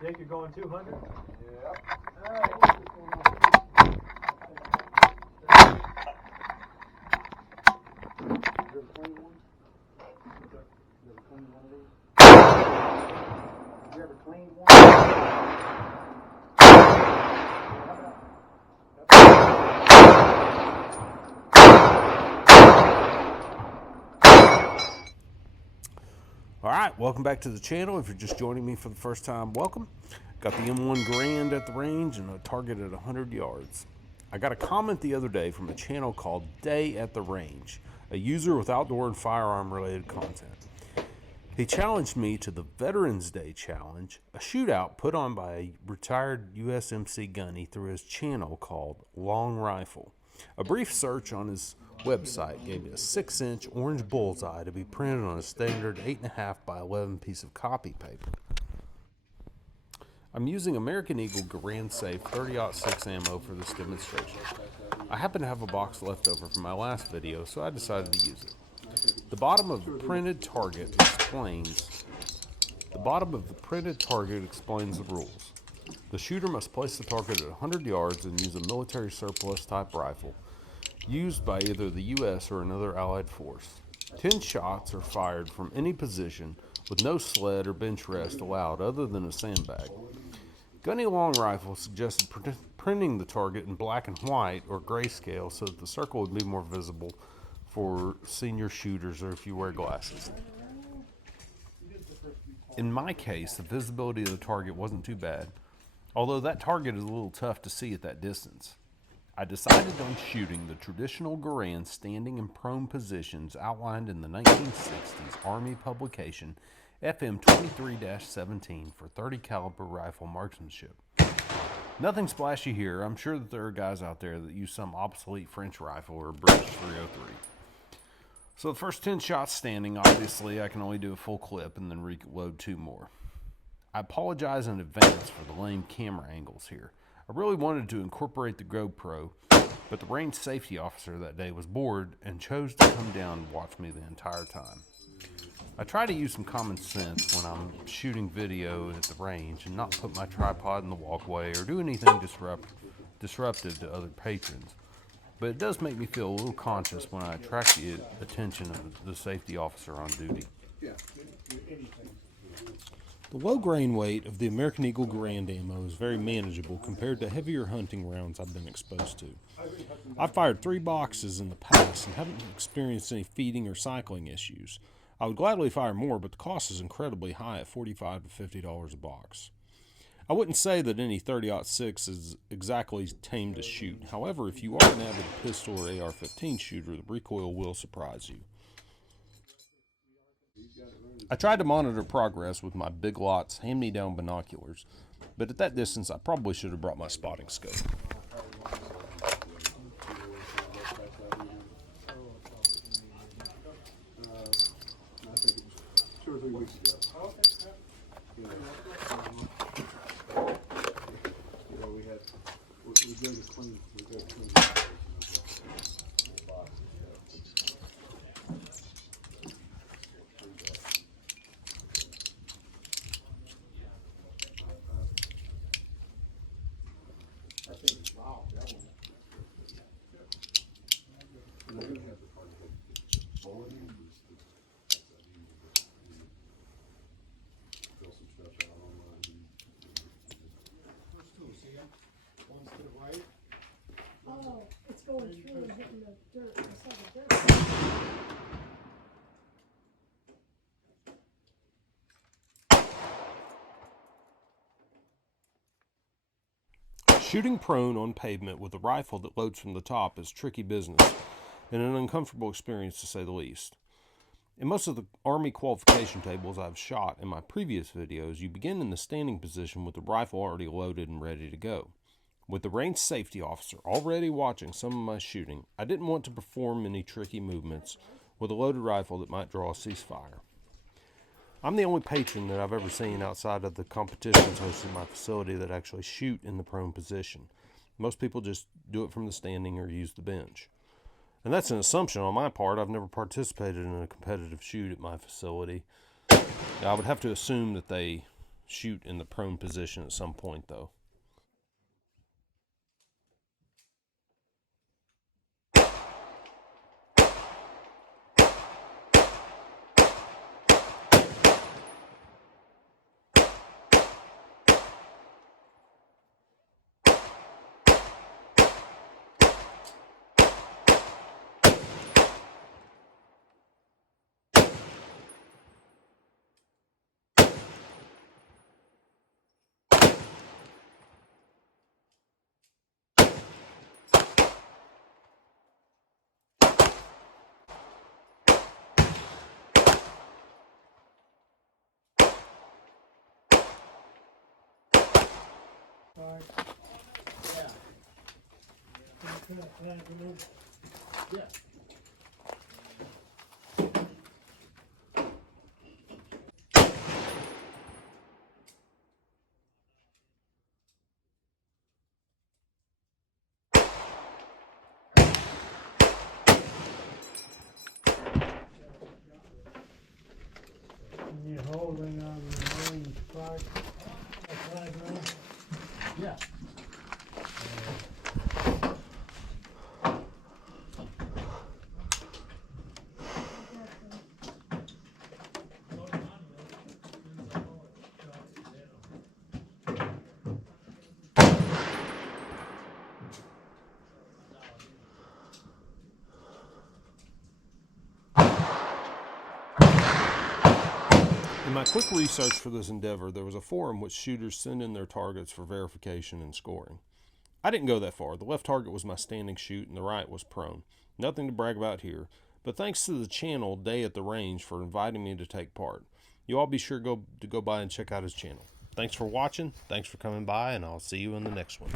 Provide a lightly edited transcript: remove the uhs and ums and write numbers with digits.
Jake, you're going 200? Yep. All right. You ever clean one? You ever clean one of these? You ever cleaned one? Alright, welcome back to the channel. If you're just joining me for the first time, welcome. Got the M1 Garand at the range and a target at 100 yards. I got a comment the other day from a channel called Day at the Range, a user with outdoor and firearm related content. He challenged me to the Veterans Day Challenge, a shootout put on by a retired USMC gunny through his channel called Long Rifle. A brief search on his website gave me a 6-inch orange bullseye to be printed on a standard 8.5 by 11 piece of copy paper. I'm using American Eagle Garand Safe 30-06 ammo for this demonstration. I happen to have a box left over from my last video, so I decided to use it. The bottom of the printed target explains the rules. The shooter must place the target at 100 yards and use a military surplus type rifle used by either the U.S. or another allied force. 10 shots are fired from any position with no sled or bench rest allowed other than a sandbag. Gunny Long Rifle suggested printing the target in black and white or grayscale so that the circle would be more visible for senior shooters or if you wear glasses. In my case, the visibility of the target wasn't too bad, although that target is a little tough to see at that distance. I decided on shooting the traditional Garand standing and prone positions outlined in the 1960s Army publication FM 23-17 for 30 caliber rifle marksmanship. Nothing splashy here. I'm sure that there are guys out there that use some obsolete French rifle or British 303. So the first 10 shots standing, obviously I can only do a full clip and then reload 2 more. I apologize in advance for the lame camera angles here. I really wanted to incorporate the GoPro, but the range safety officer that day was bored and chose to come down and watch me the entire time. I try to use some common sense when I'm shooting video at the range and not put my tripod in the walkway or do anything disruptive to other patrons. But it does make me feel a little conscious when I attract the attention of the safety officer on duty. The low grain weight of the American Eagle Garand ammo is very manageable compared to heavier hunting rounds I've been exposed to. I've fired 3 boxes in the past and haven't experienced any feeding or cycling issues. I would gladly fire more, but the cost is incredibly high at $45 to $50 a box. I wouldn't say that any 30-06 is exactly tame to shoot. However, if you are an avid pistol or AR-15 shooter, the recoil will surprise you. I tried to monitor progress with my Big Lots hand-me-down binoculars, but at that distance I probably should have brought my spotting scope. Two or 3 weeks ago. We go to clean. Oh, it's going through and hitting the dirt. I saw the dirt. Shooting prone on pavement with a rifle that loads from the top is tricky business and an uncomfortable experience to say the least. In most of the Army qualification tables I've shot in my previous videos, you begin in the standing position with the rifle already loaded and ready to go. With the range safety officer already watching some of my shooting, I didn't want to perform any tricky movements with a loaded rifle that might draw a ceasefire. I'm the only patron that I've ever seen outside of the competitions hosted in my facility that actually shoot in the prone position. Most people just do it from the standing or use the bench. And that's an assumption on my part. I've never participated in a competitive shoot at my facility. I would have to assume that they shoot in the prone position at some point, though. Alright. Yeah. Can you kind of remove? Yeah. And you're holding on the main part, the flag ring? Yeah. In my quick research for this endeavor, there was a forum which shooters send in their targets for verification and scoring. I didn't go that far. The left target was my standing shoot and the right was prone. Nothing to brag about here, but thanks to the channel Day at the Range for inviting me to take part. You all be sure to go by and check out his channel. Thanks for watching, thanks for coming by, and I'll see you in the next one.